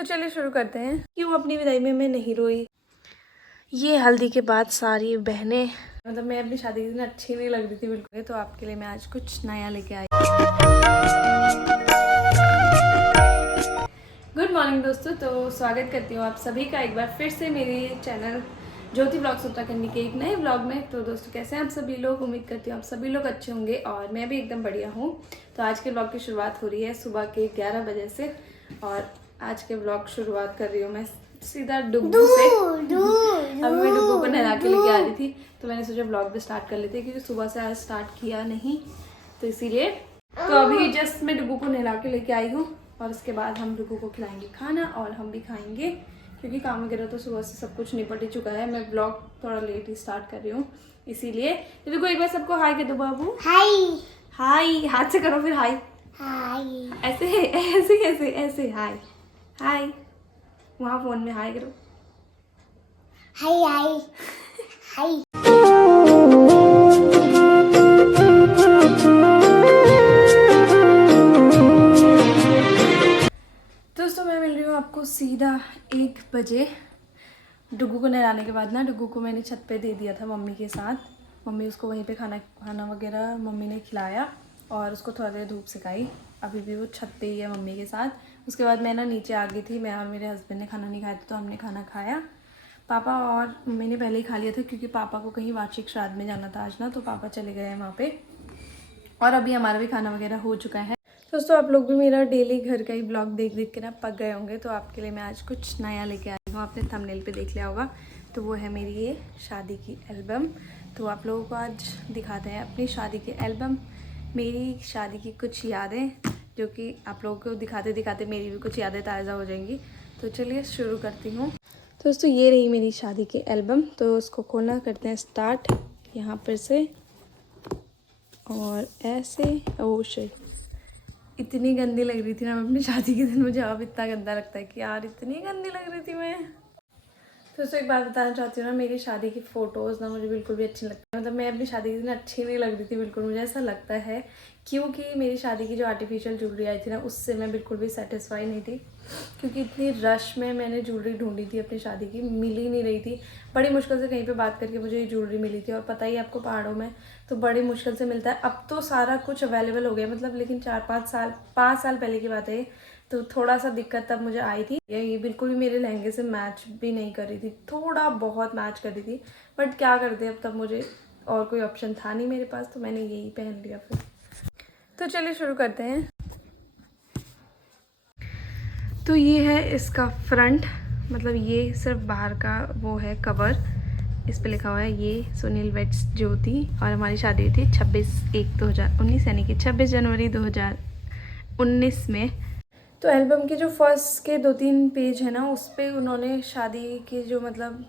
तो चलिए शुरू करते हैं। क्यों अपनी विदाई में मैं नहीं रोई। ये हल्दी के बाद सारी बहनें, मतलब मैं अपनी शादी के दिन अच्छी नहीं लग रही थी बिल्कुल, तो आपके लिए मैं आज कुछ नया लेके आई। गुड मॉर्निंग दोस्तों, तो स्वागत करती हूँ आप सभी का एक बार फिर से मेरे चैनल ज्योति ब्लॉग्स उत्तराखंड के एक नए ब्लॉग में। तो दोस्तों कैसे हैं आप सभी लोग, उम्मीद करती हूँ आप सभी लोग अच्छे होंगे और मैं भी एकदम बढ़िया हूँ। तो आज के ब्लॉग की शुरुआत हो रही है सुबह के 11 बजे से और आज के ब्लॉग शुरुआत कर रही हूँ मैं सीधा डुग्गू से। अभी मैं डुग्गू को नहला के लेके आ रही थी, तो मैंने सोचा ब्लॉग भी स्टार्ट कर लेते हैं क्योंकि सुबह से आज स्टार्ट किया नहीं, तो इसीलिए। तो अभी जस्ट मैं डुग्गू को नहला के लेके आई हूँ और उसके बाद हम डुग्गू को खिलाएंगे खाना और हम भी खाएंगे क्योंकि काम वगैरह तो सुबह से सब कुछ निपट ही चुका है। मैं ब्लॉग थोड़ा लेट ही स्टार्ट कर रही हूँ इसीलिए। तो देखो एक बार सबको हाय कर दो बाबू। हाय हाय, हाथ से करो फिर हाय। हाय ऐसे ऐसे कैसे ऐसे हाय हाय, वहाँ फोन में हाय करो। हाय हाय हाय। दोस्तों मैं मिल रही हूँ आपको सीधा 1 बजे। डुग्गू को नहलाने के बाद ना डुग्गू को मैंने छत पे दे दिया था मम्मी के साथ। मम्मी उसको वहीं पे खाना वगैरह मम्मी ने खिलाया और उसको थोड़ा देर धूप सिखाई। अभी भी वो छत पे ही है मम्मी के साथ। उसके बाद मैं ना नीचे आ गई थी, मैं और मेरे हस्बैंड ने खाना नहीं खाया था तो हमने खाना खाया। पापा और मम्मी ने पहले ही खा लिया था क्योंकि पापा को कहीं वार्षिक श्राद्ध में जाना था आज ना, तो पापा चले गए हैं वहाँ पे। और अभी हमारा भी खाना वगैरह हो चुका है। दोस्तों आप लोग भी मेरा डेली घर का ही ब्लॉग देख देख के ना पक गए होंगे, तो आपके लिए मैं आज कुछ नया लेके आई हूँ। आपने थंबनेल पे देख लिया होगा, तो वो है मेरी ये शादी की एल्बम। तो आप लोगों को आज दिखाते हैं अपनी शादी की एल्बम, मेरी शादी की कुछ यादें, जो कि आप लोगों को दिखाते दिखाते मेरी भी कुछ यादें ताज़ा हो जाएंगी। तो चलिए शुरू करती हूँ। तो दोस्तों ये रही मेरी शादी की एल्बम। तो उसको खोलना करते हैं स्टार्ट यहाँ पर से और ऐसे। ओह शिट, इतनी गंदी लग रही थी ना मैं अपनी शादी के दिन, मुझे अब इतना गंदा लगता है कि यार इतनी गंदी लग रही थी मैं। तो एक बात बताना चाहती हूँ ना, मेरी शादी की फ़ोटोज़ ना मुझे बिल्कुल भी अच्छी लगती है। मतलब मैं अपनी शादी के दिन अच्छी नहीं लग रही थी बिल्कुल, मुझे ऐसा लगता है क्योंकि मेरी शादी की जो आर्टिफिशियल ज्वेलरी आई थी ना उससे मैं बिल्कुल भी सेटिस्फाई नहीं थी। क्योंकि इतनी रश में मैंने ज्वेलरी ढूंढी थी अपनी शादी की, मिल ही नहीं रही थी। बड़ी मुश्किल से कहीं पे बात करके मुझे ये ज्वेलरी मिली थी और पता ही आपको पहाड़ों में तो बड़ी मुश्किल से मिलता है। अब तो सारा कुछ अवेलेबल हो गया मतलब, लेकिन 5 साल पहले की बात है, तो थोड़ा सा दिक्कत तब मुझे आई थी। ये बिल्कुल भी मेरे लहंगे से मैच भी नहीं कर रही थी, थोड़ा बहुत मैच कर रही थी, बट क्या करते अब तब मुझे और कोई ऑप्शन था नहीं मेरे पास, तो मैंने यही पहन लिया फिर। तो चलिए शुरू करते हैं। तो ये है इसका फ्रंट, मतलब ये सिर्फ बाहर का वो है कवर। इस पे लिखा हुआ है ये सुनील वेड्स ज्योति और हमारी शादी हुई थी 26/1/2019 यानी कि 26 जनवरी 2019 में। तो एल्बम के जो फर्स्ट के 2-3 पेज है ना उस पर उन्होंने शादी की जो मतलब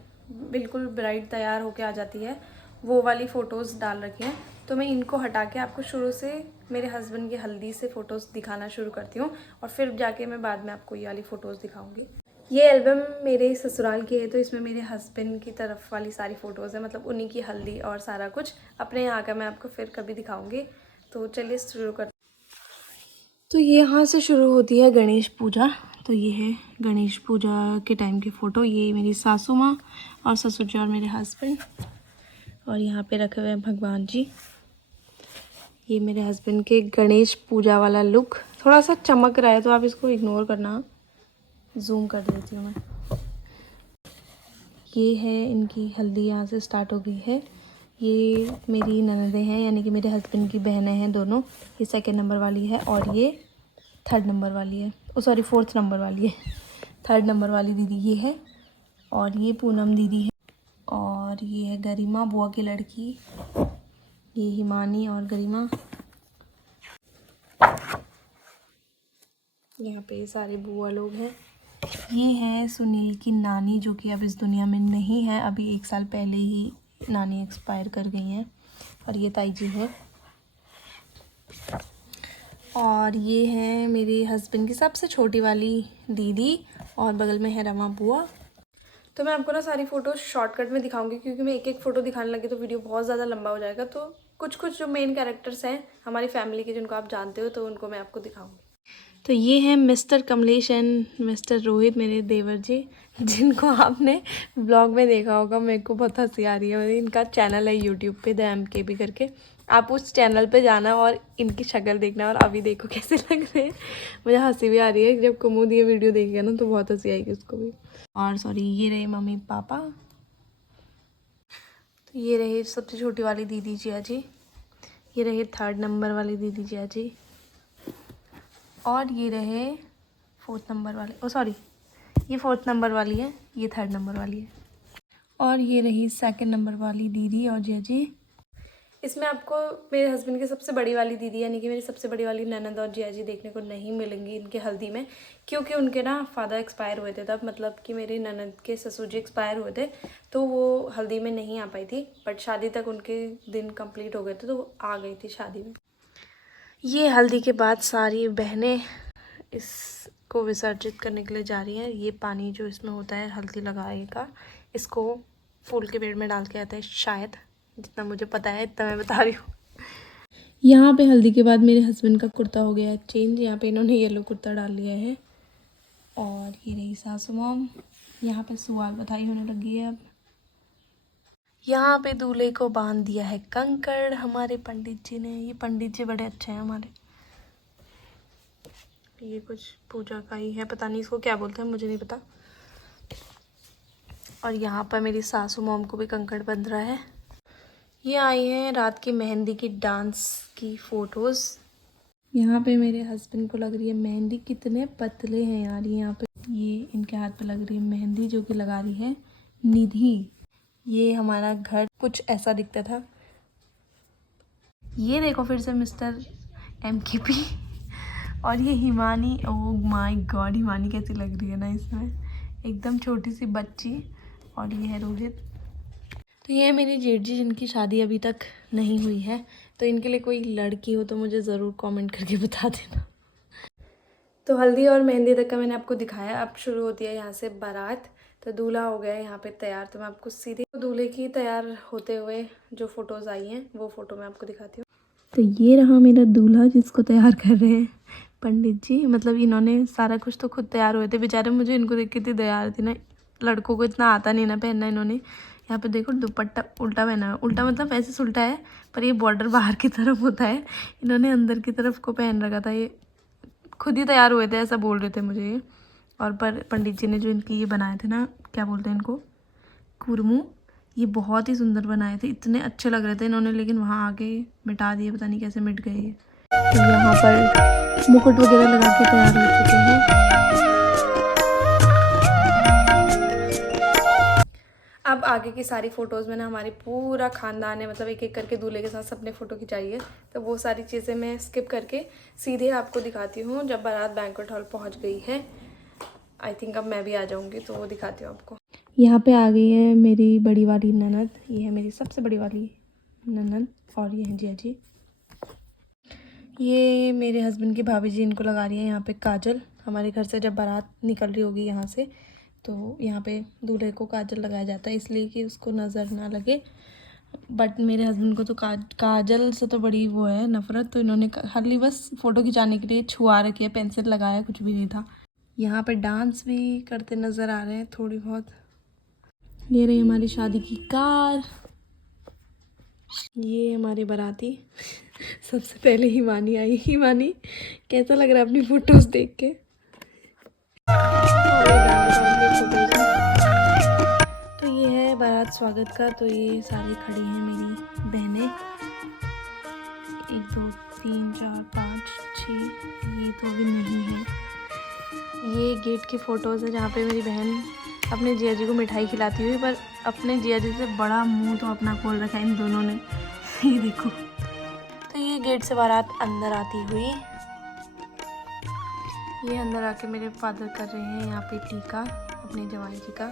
बिल्कुल ब्राइड तैयार होके आ जाती है वो वाली फ़ोटोज़ डाल रखी हैं। तो मैं इनको हटा के आपको शुरू से मेरे हस्बैंड की हल्दी से फ़ोटोज़ दिखाना शुरू करती हूँ और फिर जाके मैं बाद में आपको ये वाली फ़ोटोज़ दिखाऊंगी। ये एल्बम मेरे ससुराल की है, तो इसमें मेरे हस्बैंड की तरफ वाली सारी फ़ोटोज़ है, मतलब उन्हीं की हल्दी और सारा कुछ। अपने यहाँ का मैं आपको फिर कभी दिखाऊंगी। तो चलिए शुरू करते। तो ये यहाँ से शुरू होती है गणेश पूजा। तो ये है गणेश पूजा के टाइम की फ़ोटो। ये मेरी सासू माँ और ससुर जी और मेरे हस्बैंड, और यहाँ पे रखे हुए हैं भगवान जी। ये मेरे हस्बैंड के गणेश पूजा वाला लुक, थोड़ा सा चमक रहा है तो आप इसको इग्नोर करना, जूम कर देती हूँ मैं। ये है इनकी हल्दी, यहाँ से स्टार्ट हो गई है। ये मेरी ननदें हैं यानी कि मेरे हस्बैंड की बहनें हैं दोनों। ये 2nd नंबर वाली है और ये 3rd नंबर वाली है, ओ सॉरी 4th नंबर वाली है। 3rd नंबर वाली दीदी ये है और ये पूनम दीदी है और ये है गरिमा बुआ की लड़की। ये हिमानी और गरिमा। यहाँ पे सारे बुआ लोग हैं। ये है सुनील की नानी जो कि अब इस दुनिया में नहीं है, अभी 1 साल पहले ही नानी एक्सपायर कर गई हैं। और ये ताई जी है और ये है मेरे हस्बैंड की सबसे छोटी वाली दीदी और बगल में है रमा बुआ। तो मैं आपको ना सारी फ़ोटो शॉर्टकट में दिखाऊंगी क्योंकि मैं एक एक फ़ोटो दिखाने लगी तो वीडियो बहुत ज़्यादा लंबा हो जाएगा। तो कुछ कुछ जो मेन कैरेक्टर्स हैं हमारी फैमिली के जिनको आप जानते हो तो उनको मैं आपको दिखाऊंगी। तो ये हैं mister Kamlesh and mister Rohit, मेरे देवर जी, जिनको आपने ब्लॉग में देखा होगा। मेरे को बहुत हंसी आ रही है। इनका चैनल है यूट्यूब पे DMKB करके, आप उस चैनल पे जाना और इनकी शक्ल देखना और अभी देखो कैसे लग रहे हैं। मुझे हंसी भी आ रही है, जब कुमुद ये वीडियो देखेगा ना तो बहुत हंसी आएगी उसको भी। और सॉरी, ये रहे मम्मी पापा, तो ये रहे सबसे छोटी वाली दीदी जिया जी, ये रहे 3rd नंबर वाली दीदी जिया जी, और ये रहे 4th नंबर वाले, ओ सॉरी ये 4th नंबर वाली है, ये 3rd नंबर वाली है, और ये रही 2nd नंबर वाली दीदी और जिया जी। इसमें आपको मेरे हस्बैंड की सबसे बड़ी वाली दीदी यानी कि मेरी सबसे बड़ी वाली ननद और जिया जी देखने को नहीं मिलेंगी इनके हल्दी में, क्योंकि उनके ना फादर एक्सपायर हुए थे तब, मतलब कि मेरी ननद के ससुर जी एक्सपायर हुए थे, तो वो हल्दी में नहीं आ पाई थी। बट शादी तक उनके दिन कंप्लीट हो गए थे तो वो आ गई थी शादी में। ये हल्दी के बाद सारी बहनें इसको विसर्जित करने के लिए जा रही हैं। ये पानी जो इसमें होता है हल्दी लगाने का, इसको फूल के पेड़ में डाल के आता है शायद, जितना मुझे पता है इतना मैं बता रही हूँ। यहाँ पे हल्दी के बाद मेरे हस्बैंड का कुर्ता हो गया है चेंज, यहाँ पे इन्होंने येलो कुर्ता डाल लिया है। और ये रही सासू मॉम, यहाँ पे सुहाग बधाई होने लगी है। अब यहाँ पे दूल्हे को बांध दिया है कंकड़ हमारे पंडित जी ने। ये पंडित जी बड़े अच्छे हैं हमारे। ये कुछ पूजा का ही है, पता नहीं इसको क्या बोलते हैं, मुझे नहीं पता। और यहाँ पर मेरी सासू मॉम को भी कंकड़ बंध रहा है। ये आई हैं रात की मेहंदी की डांस की फ़ोटोज़। यहाँ पे मेरे हस्बैंड को लग रही है मेहंदी, कितने पतले हैं यार यहाँ पे। ये इनके हाथ पे लग रही है मेहंदी, जो कि लगा रही है निधि। ये हमारा घर कुछ ऐसा दिखता था। ये देखो फिर से मिस्टर MKP। और ये Himani, oh my God, Himani कैसी लग रही है ना इसमें, एकदम छोटी सी बच्ची। और ये है रोहित। तो ये है मेरी जेठ जी, जिनकी शादी अभी तक नहीं हुई है, तो इनके लिए कोई लड़की हो तो मुझे ज़रूर कमेंट करके बता देना। तो हल्दी और मेहंदी तक का मैंने आपको दिखाया। अब शुरू होती है यहाँ से बारात। तो दूल्हा हो गया है यहाँ पे तैयार, तो मैं आपको सीधे दूल्हे की तैयार होते हुए जो फ़ोटोज़ आई हैं वो फ़ोटो मैं आपको दिखाती हूँ। तो ये रहा मेरा दूल्हा, जिसको तैयार कर रहे हैं पंडित जी। मतलब इन्होंने सारा कुछ तो खुद तैयार हुए थे बेचारे, मुझे इनको देख के इतनी दया आ रही थी ना। लड़कों को इतना आता नहीं ना पहनना। इन्होंने यहाँ पे देखो दुपट्टा उल्टा पहना है, उल्टा मतलब ऐसे उल्टा है पर ये बॉर्डर बाहर की तरफ होता है, इन्होंने अंदर की तरफ को पहन रखा था। ये खुद ही तैयार हुए थे ऐसा बोल रहे थे मुझे ये। और पर पंडित जी ने जो इनकी ये बनाए थे ना, क्या बोलते हैं इनको, कुरमू, ये बहुत ही सुंदर बनाए थे, इतने अच्छे लग रहे थे इन्होंने, लेकिन वहाँ आके मिटा दिए, पता नहीं कैसे मिट गए ये। तो यहाँ पर मुकुट वगैरह लगा के तैयार हो चुके हैं। अब आगे की सारी फ़ोटोज़ में ना हमारी पूरा ख़ानदान है, मतलब एक एक करके दूल्हे के साथ सबने फ़ोटो खिंचाई है। तो वो सारी चीज़ें मैं स्किप करके सीधे आपको दिखाती हूँ जब बारात बैंक्वेट हॉल पहुँच गई है। आई थिंक अब मैं भी आ जाऊँगी तो वो दिखाती हूँ आपको। यहाँ पे आ गई है मेरी बड़ी वाली ननद, ये है मेरी सबसे बड़ी वाली ननद, और ये है जिया जी। ये मेरे हस्बैंड की भाभी जी, इनको लगा रही है यहाँ पे काजल। हमारे घर से जब बारात निकल रही होगी यहाँ से, तो यहाँ पे दूल्हे को काजल लगाया जाता है, इसलिए कि उसको नज़र ना लगे। बट मेरे हस्बैंड को तो काजल से तो बड़ी वो है नफ़रत, तो इन्होंने खाली बस फ़ोटो खिंचाने के लिए छुआ रखी है, पेंसिल लगाया कुछ भी नहीं था। यहाँ पे डांस भी करते नज़र आ रहे हैं थोड़ी बहुत। ये रही हमारी शादी की कार, ये हमारे बाराती। सबसे पहले हिमानी आई। हिमानी कैसा लग रहा है अपनी फ़ोटोज़ देख के? तो ये है बारात स्वागत का। तो ये सारी खड़ी हैं मेरी बहनें, 1 2 3 4 5 6, ये तो अभी नहीं है। ये गेट की फ़ोटोज़ है जहाँ पे मेरी बहन अपने जिया जी को मिठाई खिलाती हुई, पर अपने जिया जी से बड़ा मुंह तो अपना खोल रखा है इन दोनों ने। ये देखो। तो ये गेट से बारात अंदर आती हुई, ये अंदर आके मेरे फादर कर रहे हैं यहाँ पे टीका अपने जवाई जी का।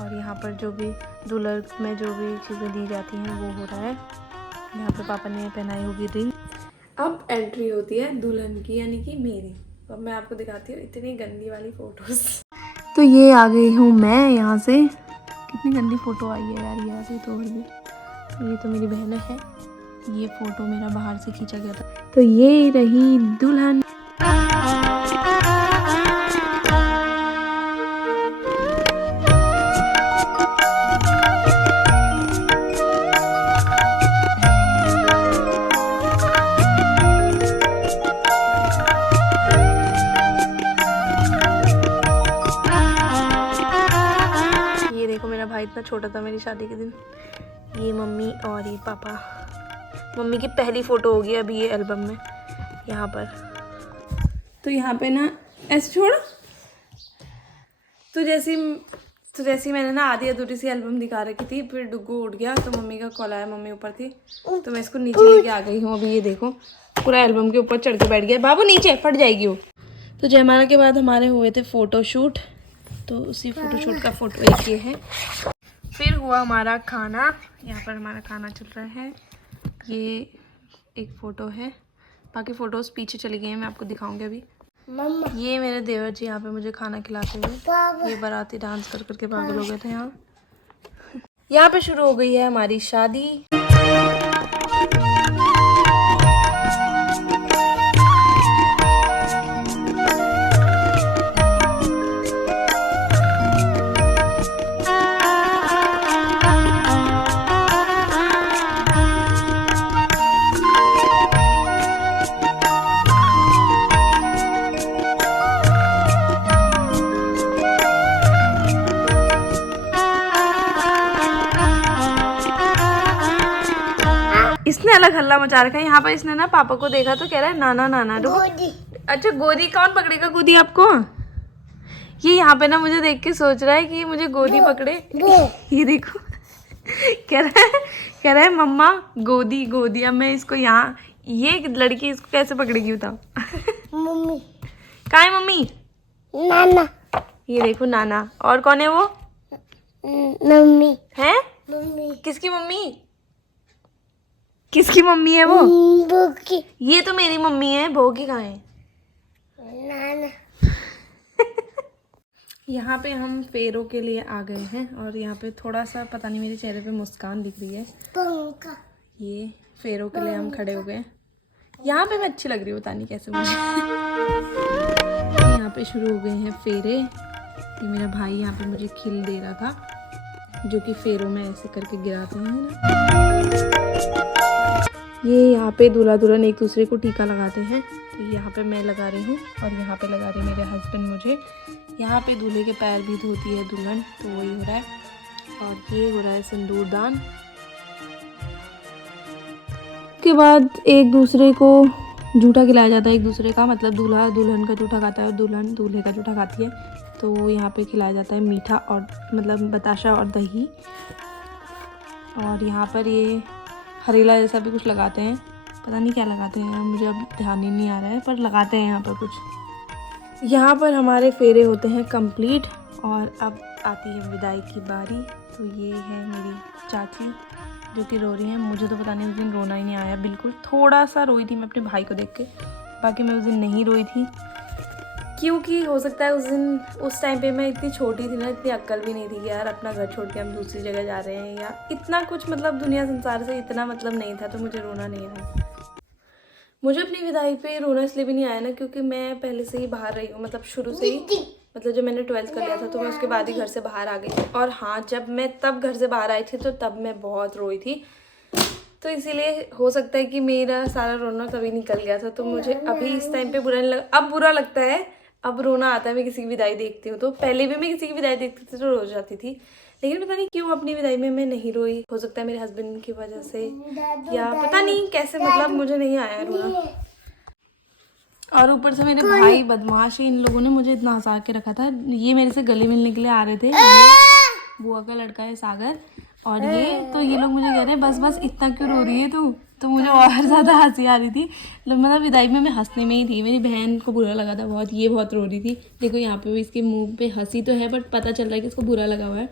और यहाँ पर जो भी दुल्हन में जो भी चीज़ें दी जाती हैं वो हो रहा है। यहाँ पे पापा ने पहनाई होगी रिंग। अब एंट्री होती है दुल्हन की, यानी कि मेरी। तो अब मैं आपको दिखाती हूँ इतनी गंदी वाली फ़ोटोज़। तो ये आ गई हूँ मैं यहाँ से। कितनी गंदी फ़ोटो आई है यार, ये वाली तो। और भी ये तो मेरी बहन है, ये फ़ोटो मेरा बाहर से खींचा गया था। तो ये रही दुल्हन। इतना छोटा था मेरी शादी के दिन। ये मम्मी और ये पापा। मम्मी की पहली फ़ोटो होगी अभी ये एल्बम में यहाँ पर। तो यहाँ पे ना ऐसे छोड़, तो जैसी मैंने ना आधी अधूरी सी एल्बम दिखा रखी थी, फिर डुग्गू उठ गया तो मम्मी का कॉल आया, मम्मी ऊपर थी तो मैं इसको नीचे लेके आ गई हूँ। अभी ये देखो पूरा एल्बम के ऊपर चढ़ के बैठ गया। बाबू नीचे फट जाएगी वो। तो जयमाला के बाद हमारे हुए थे फ़ोटोशूट, तो उसी फ़ोटोशूट का फ़ोटो एक ये है। फिर हुआ हमारा खाना, यहाँ पर हमारा खाना चल रहा है। ये एक फ़ोटो है, बाकी फ़ोटोज़ पीछे चली गई हैं, मैं आपको दिखाऊंगी अभी। ये मेरे देवर जी यहाँ पे मुझे खाना खिलाते हुए, ये बाराती डांस कर करके पागल हो गए थे यहाँ। यहाँ पे शुरू हो गई है हमारी शादी। इसने अलग हल्ला मचा रखा है यहाँ पर। इसने ना पापा को देखा तो कह रहा है नाना नाना। गोदी। अच्छा गोदी कौन पकड़ेगा गोदी आपको? ये यहाँ पे ना मुझे देख के सोच रहा है कि मुझे गोदी पकड़े। ये देखो कह रहा है मम्मा गोदी गोदी। अब मैं इसको यहाँ, ये लड़की इसको कैसे पकड़ेगी बताओ? मम्मी कहाँ है मम्मी? नाना। ये देखो नाना। और कौन है वो? मम्मी है। मम्मी किसकी मम्मी? किसकी मम्मी है वो? भोगी। ये तो मेरी मम्मी है। भोगी कहाँ है? नाना। यहाँ पे हम फेरों के लिए आ गए हैं और यहाँ पे थोड़ा सा पता नहीं मेरे चेहरे पे मुस्कान दिख रही है। ये फेरों के लिए हम खड़े हो गए। यहाँ पे मैं अच्छी लग रही हूँ, पता नहीं कैसे मुझे। यहाँ पे शुरू हो गए हैं फेरे। ये मेरा भाई यहाँ पे मुझे खिल दे रहा था, जो कि फेरों में ऐसे करके गिराते हैं ना। ये यहाँ पे दूल्हा दुल्हन एक दूसरे को टीका लगाते हैं। तो यहाँ पे मैं लगा रही हूँ और यहाँ पे लगा रही है मेरे हस्बैंड मुझे। यहाँ पे दूल्हे के पैर भी धोती है दुल्हन, तो वही हो रहा है। और ये हो रहा है सिंदूर दान। के बाद एक दूसरे को जूठा खिलाया जाता है, एक दूसरे का मतलब दूल्हा दुल्हन का जूठा खाता है और दुल्हन दूल्हे का जूठा खाती है। तो यहाँ पे खिलाया जाता है मीठा और मतलब बताशा और दही। और यहाँ पर ये हरेला जैसा भी कुछ लगाते हैं, पता नहीं क्या लगाते हैं, मुझे अब ध्यान ही नहीं आ रहा है, पर लगाते हैं यहाँ पर कुछ। यहाँ पर हमारे फेरे होते हैं कंप्लीट और अब आती है विदाई की बारी। तो ये है मेरी चाची जो कि रो रही है। मुझे तो पता नहीं, उस दिन रोना ही नहीं आया बिल्कुल। थोड़ा सा रोई थी मैं अपने भाई को देख के, बाकी मैं उस दिन नहीं रोई थी, क्योंकि हो सकता है उस टाइम पे मैं इतनी छोटी थी ना, इतनी अक्ल भी नहीं थी कि यार अपना घर छोड़ के हम दूसरी जगह जा रहे हैं, या इतना कुछ मतलब दुनिया संसार से इतना मतलब नहीं था, तो मुझे रोना नहीं आया। मुझे अपनी विदाई पे रोना इसलिए भी नहीं आया ना, क्योंकि मैं पहले से ही बाहर रही हूँ, मतलब शुरू से ही, मतलब जब मैंने 12th कर लिया था तो मैं उसके बाद ही घर से बाहर आ गई थी। और हाँ, जब मैं तब घर से बाहर आई थी तो तब मैं बहुत रोई थी, तो इसीलिए हो सकता है कि मेरा सारा रोना तभी निकल गया था। तो मुझे अभी इस टाइम पे बुरा नहीं लगा, अब बुरा लगता है, अब रोना आता है। मैं किसी की विदाई देखती हूँ तो पहले भी मैं किसी की विदाई देखती थी तो रो जाती थी, लेकिन पता नहीं क्यों अपनी विदाई में मैं नहीं रोई। हो सकता है मेरे हस्बैंड की वजह से, या पता नहीं कैसे, मतलब मुझे नहीं आया रोना। और ऊपर से मेरे भाई बदमाश है, इन लोगों ने मुझे इतना हंसा के रखा था। ये मेरे से गले मिलने के लिए आ रहे थे, ये बुआ का लड़का है सागर, और ये लोग मुझे कह रहे हैं बस बस इतना क्यों रो रही है तू। तो मुझे और ज़्यादा हंसी आ रही थी, मतलब विदाई में मैं हंसने में ही थी। मेरी बहन को बुरा लगा था बहुत, ये बहुत रो रही थी। देखो यहाँ पे भी इसके मुंह पे हंसी तो है, बट पता चल रहा है कि इसको बुरा लगा हुआ है।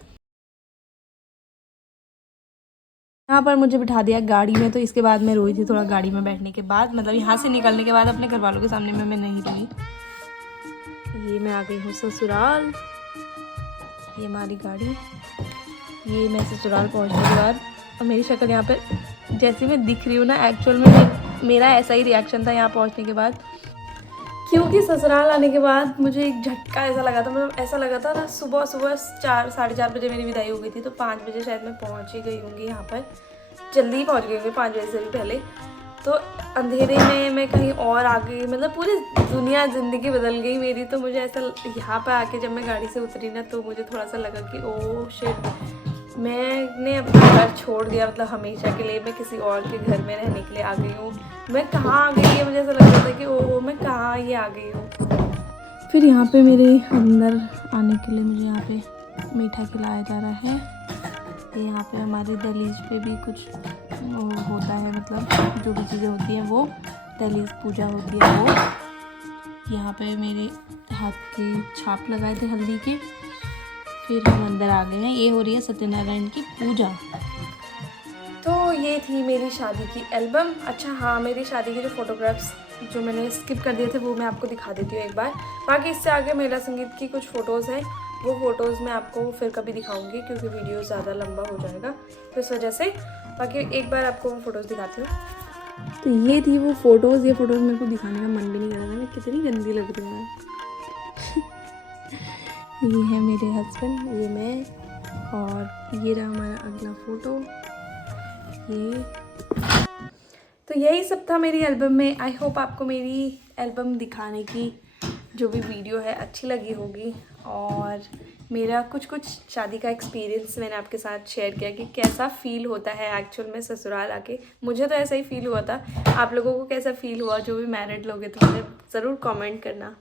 यहाँ पर मुझे बिठा दिया गाड़ी में, तो इसके बाद मैं रोई थी थोड़ा गाड़ी में बैठने के बाद, मतलब यहाँ से निकलने के बाद अपने घर वालों के सामने में मैं नहीं रोई। ये मैं आ गई हूँ ससुराल, ये हमारी गाड़ी। ये मैं ससुराल पहुँचने के बाद, और मेरी शक्ल यहाँ पर जैसी मैं दिख रही हूँ ना, एक्चुअल में मेरा ऐसा ही रिएक्शन था यहाँ पहुँचने के बाद, क्योंकि ससुराल आने के बाद मुझे एक झटका ऐसा लगा था, मतलब ऐसा लगा था ना, सुबह 4-4:30 बजे मेरी विदाई हो गई थी, तो 5 बजे शायद मैं पहुँच ही गई होंगी यहाँ पर, जल्दी ही पहुँच गई होंगी 5 बजे से भी पहले। तो अंधेरे में मैं कहीं और आ गई, मतलब पूरी दुनिया ज़िंदगी बदल गई मेरी। तो मुझे ऐसा यहाँ पर आके जब मैं गाड़ी से उतरी ना, तो मुझे थोड़ा सा लगा कि ओह शिट, मैंने अपना घर छोड़ दिया, मतलब हमेशा के लिए मैं किसी और के घर में रहने के लिए आ गई हूँ। मैं कहाँ आ गई है, मुझे ऐसा लग रहा था कि ओहो मैं कहाँ ये आ गई हूँ। फिर यहाँ पे मेरे अंदर आने के लिए मुझे यहाँ पे मीठा खिलाया जा रहा है। यहाँ पे हमारे दहलीज पे भी कुछ वो होता है, मतलब जो भी चीज़ें होती हैं वो दहलीज पूजा होती है वो। यहाँ पे मेरे हाथ की छाप लगाए थे हल्दी के। फिर हम अंदर आ गए हैं। ये हो रही है सत्यनारायण की पूजा। तो ये थी मेरी शादी की एल्बम। अच्छा हाँ, मेरी शादी के जो फोटोग्राफ्स जो मैंने स्किप कर दिए थे वो मैं आपको दिखा देती हूँ एक बार। बाकी इससे आगे महिला संगीत की कुछ फ़ोटोज़ हैं, वो फ़ोटोज़ मैं आपको फिर कभी दिखाऊंगी क्योंकि वीडियो ज़्यादा लंबा हो जाएगा, तो इस वजह से। बाकी एक बार आपको वो फ़ोटोज़ दिखाती हूँ। तो ये थी वो फ़ोटोज़। ये फ़ोटोज़ मेरे को दिखाने का मन भी नहीं कर रहा था, मैं कितनी गंदी लग रही हूँ। ये है मेरे हस्बैंड, ये मैं, और ये रहा हमारा अगला फ़ोटो। ये तो यही सब था मेरी एल्बम में। आई होप आपको मेरी एल्बम दिखाने की जो भी वीडियो है अच्छी लगी होगी, और मेरा कुछ शादी का एक्सपीरियंस मैंने आपके साथ शेयर किया कि कैसा फ़ील होता है एक्चुअल में ससुराल आके। मुझे तो ऐसा ही फ़ील हुआ था। आप लोगों को कैसा फ़ील हुआ जो भी मैरिड लोग हैं, तो मुझे ज़रूर कमेंट करना।